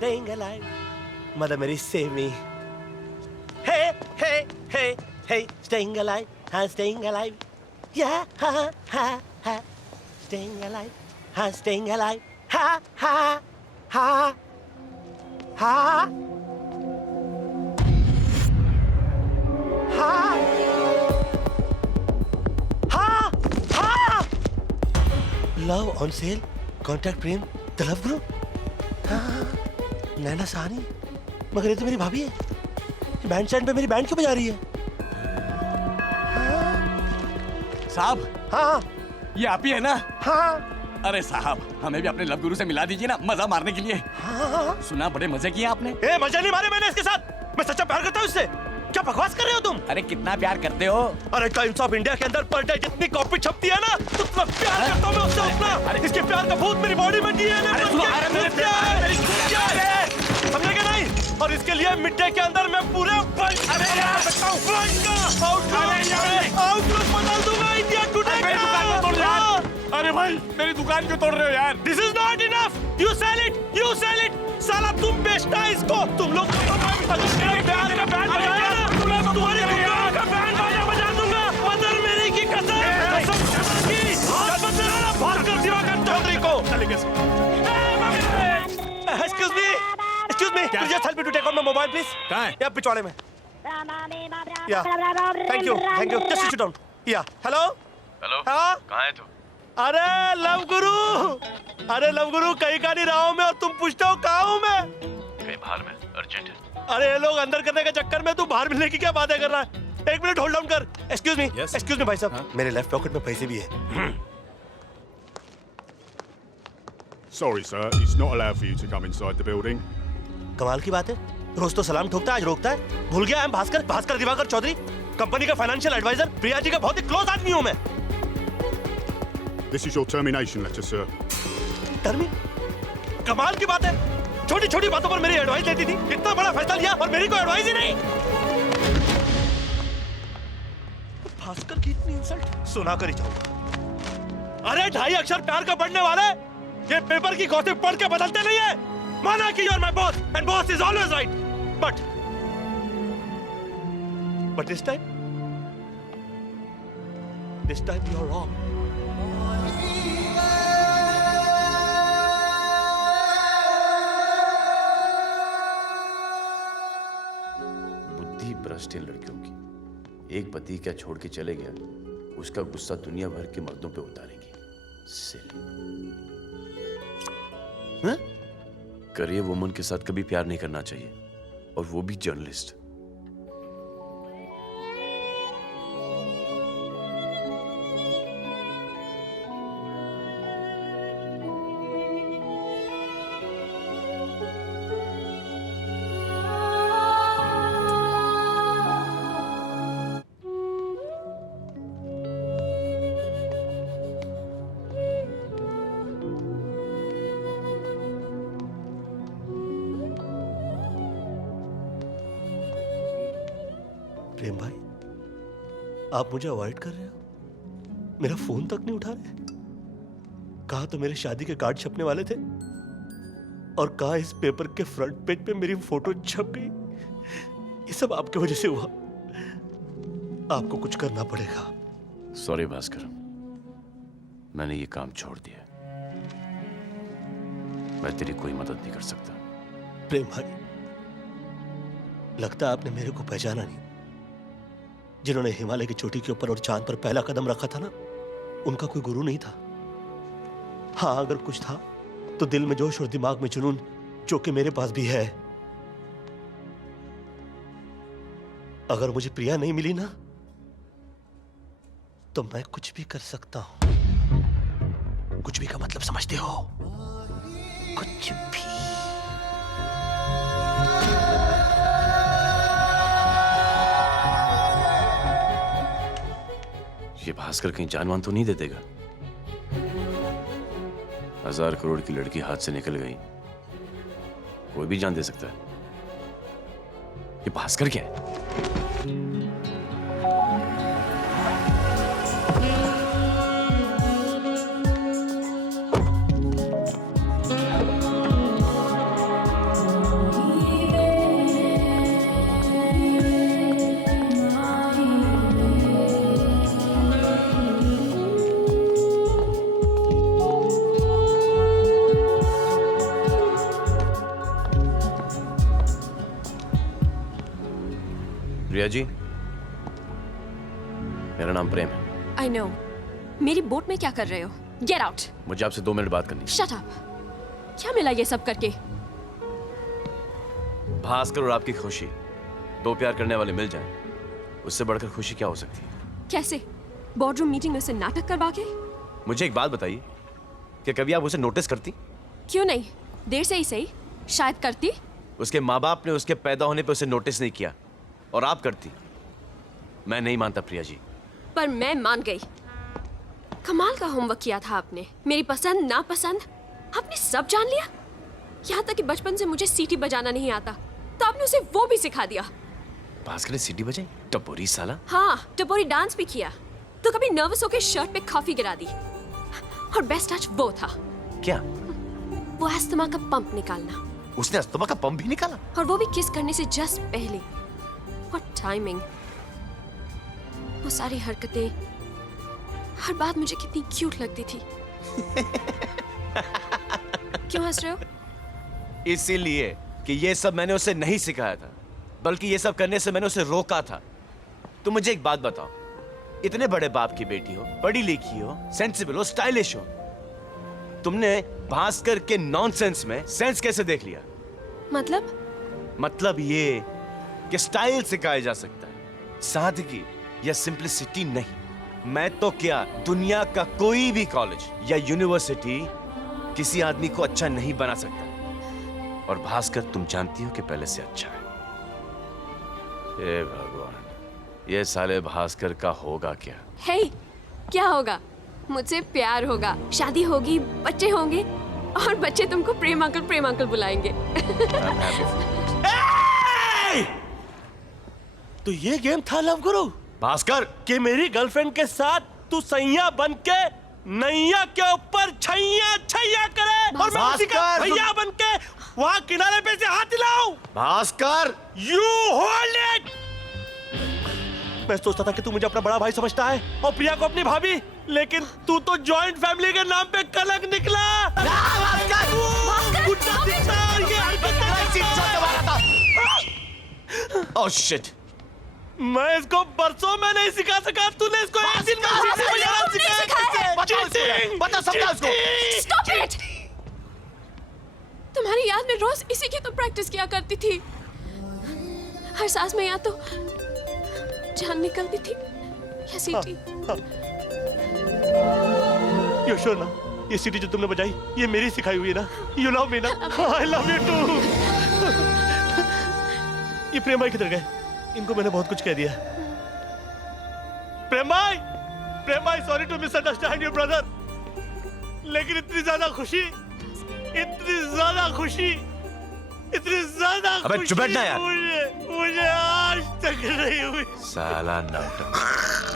staying alive. Mother Mary, save me. Hey, hey, hey, hey, staying alive, staying alive. Yeah, ha, ha, ha, staying alive, staying alive. Ha, ha, ha, ha, ha, ha, ha. Love on sale. Contact Prem the love group. Naina Sani, मगर ये तो मेरी भाभी है. Band stand पे मेरी band क्यों बजा रही है? साहब. हाँ. ये आप ही है ना? हाँ. अरे साहब, हमें भी अपने लव गुरु से मिला दीजिए ना, मजा मारने के लिए. हाँ. सुना बड़े मजे किए आपने. मजे नहीं मारे मैंने इसके साथ. मैं सच्चा प्यार करता हूँ इससे. क्या बकवास कर रहे हो तुम? अरे कितना प्यार करते हो? अरे टाइम्स ऑफ इंडिया के अंदर पर डे जितनी कॉपी छपती है ना, उतना प्यार करता हूँ मैं उससे उतना. इसके प्यार का भूत मेरी बॉडी में डीएनए में समझेगा नहीं? और इसके लिए मिड डे के अंदर मैं पूरे आउटलुक बदल दूंगा इंडिया टुडे का. अरे भाई, मेरी दुकान क्यों तोड़ रहे हो यार? This is not enough. You sell it. साला तुम बेचना है इसको. तुम लोग तुम्हारी दुकान का बैंड बजा दूंगा. मदर मेरी की कसम की. भास्कर दिवाकर चौधरी को. Excuse me. Just help me to take out my mobile, please. कहाँ है? यहाँ पिछवाड़े में. Yeah. Thank you. Just sit down. Yeah. Hello. हाँ. कहाँ है तू? अरे लव गुरु कहीं का नहीं रहा हूँ मैं, और तुम पूछते हो कहाँ हूँ मैं? कहीं बाहर में, अर्जेंट है. अरे ये लोग अंदर करने के चक्कर में तू बाहर मिलने की क्या बातें कर रहा है? एक मिनट होल्ड डाउन कर. एक्सक्यूज मी भाई साहब. मेरे लेफ्ट पॉकेट में पैसे भी है. Sorry, sir. It's not allowed for you to come inside the building. कमाल की बात है. रोज तो सलाम ठोकता है, आज रोकता है. भूल गया. भास्कर दिवाकर चौधरी, कंपनी का फाइनेंशियल एडवाइजर. प्रिया जी का बहुत ही क्लोज आदमी हूँ मैं. This is your termination letter, sir. कमाल की बात है. छोटी छोटी बातों पर मेरी एडवाइस लेती थी. इतना बड़ा फैसला लिया और मेरी कोई एडवाइस ही नहीं. भास्कर की इतनी इंसल्ट सुना कर ही जाऊंगा. अरे 2.5 अक्षर प्यार का पढ़ने वाले ये पेपर की गॉसिप पढ़ के बदलते नहीं है. माना कि you are my boss and boss is always right. But this time you are wrong. भ्रष्ट है लड़कियों की. एक पति क्या छोड़ के चले गया, उसका गुस्सा दुनिया भर के मर्दों पे उतारेगी. करियर वुमन के साथ कभी प्यार नहीं करना चाहिए, और वो भी जर्नलिस्ट. प्रेम भाई, आप मुझे अवॉइड कर रहे हो. मेरा फोन तक नहीं उठा रहे. कहा तो मेरे शादी के कार्ड छपने वाले थे, और कहा इस पेपर के फ्रंट पेज पे मेरी फोटो छप गई. ये सब आपकी वजह से हुआ. आपको कुछ करना पड़ेगा. सॉरी भास्कर, मैंने ये काम छोड़ दिया. मैं तेरी कोई मदद नहीं कर सकता. प्रेम भाई, लगता है आपने मेरे को पहचाना नहीं. जिन्होंने हिमालय की चोटी के ऊपर और चांद पर पहला कदम रखा था ना, उनका कोई गुरु नहीं था. हाँ, अगर कुछ था तो दिल में जोश और दिमाग में जुनून, जो कि मेरे पास भी है. अगर मुझे प्रिया नहीं मिली ना, तो मैं कुछ भी कर सकता हूं. कुछ भी का मतलब समझते हो? कुछ भी. ये भास्कर कहीं जानवान तो नहीं दे देगा? 1000 करोड़ की लड़की हाथ से निकल गई, कोई भी जान दे सकता है. ये भास्कर क्या है? प्रिया जी, मेरा नाम प्रेम है। I know. मेरी बोट में क्या कर रहे हो? Get out. मुझे आपसे 2 मिनट बात करनी है। Shut up. क्या मिला ये सब करके? भास्कर और आपकी खुशी, 2 प्यार करने वाले मिल जाएं, उससे बढ़कर खुशी क्या हो सकती है? कैसे? बोर्डरूम मीटिंग में उसे नाटक करवा के? मुझे एक बात बताइए कि कभी आप उसे नोटिस करती? क्यों नहीं? देर से ही सही, शायद करती। उसके माँ बाप ने उसके पैदा होने पे उसे नोटिस नहीं किया और आप करती। मैं नहीं मानता प्रिया जी। पर मैं मान गई। कमाल का होमवर्क किया था आपने। मेरी पसंद नापसंद आपने सब जान लिया। यहाँ तक कि बचपन से मुझे सीटी बजाना नहीं आता, तो आपने उसे वो भी सिखा दिया। भास्कर ने सीटी बजाई? टपोरी साला। हाँ, टपोरी डांस भी किया। तो कभी नर्वस होकर शर्ट पे कॉफी गिरा दी। और बेस्ट टच वो था, क्या? वो अस्थमा का पंप निकालना। उसने अस्थमा का पंप भी निकाला? और वो भी किस करने से जस्ट पहले। और टाइमिंग, वो सारी हरकतें, हर बात मुझे कितनी क्यूट लगती थी। क्यों हंस रहे हो? इसीलिए कि ये सब मैंने उसे नहीं सिखाया था, बल्कि ये सब करने से मैंने उसे रोका था। तो मुझे एक बात बताओ, इतने बड़े बाप की बेटी हो, पढ़ी लिखी हो, सेंसिबल हो, स्टाइलिश हो, तुमने भास्कर के नॉनसेंस में सेंस कैसे देख लिया? मतलब ये कि स्टाइल सिखाया जा सकता है, सादगी या सिंप्लिसिटी नहीं। मैं तो क्या, दुनिया का कोई भी कॉलेज या यूनिवर्सिटी किसी आदमी को अच्छा नहीं बना सकता। और भास्कर तुम जानती हो कि पहले से अच्छा है। हे भगवान, ये साले भास्कर का होगा क्या? हे, क्या होगा? मुझसे प्यार होगा, शादी होगी, बच्चे होंगे, और बच्चे तुमको प्रेम अंकल बुलाएंगे। तो ये गेम था लव गुरु भास्कर, कि मेरी गर्लफ्रेंड के साथ तू सैया बन के नैया के ऊपर छैया छैया करे और मैं उसी का भास्कर! भैया बन के वहां किनारे पे से हाथ हिलाऊं। Bhaskar, you hold it. मैं सोचता था कि तू मुझे अपना बड़ा भाई समझता है और प्रिया को अपनी भाभी, लेकिन तू तो जॉइंट फैमिली के नाम पे कलंक निकला। गुड्डा दिखता है, ये ओह शिट, मैं इसको बरसों में नहीं सिखा सका, तूने इसको एक दिन में सीटी बजाना सिखाया। Cheating! बता समझा उसको। Stop it! तुम्हारी याद में रोज इसी की तो प्रैक्टिस किया करती थी। हर सांस में या तो जान निकलती थी या सीटी। You sure ना? ये सीटी जो तुमने बजाई, ये मेरी सिखाई हुई है ना? You love me ना? I love you too. ये प्रेम भाई किधर गए? इनको मैंने बहुत कुछ कह दिया। प्रेम भाई, sorry to misunderstand you brother. लेकिन इतनी ज्यादा खुशी, अबे चुप बैठना यार। मुझे आज तक नहीं हुई। साला नौटंकी।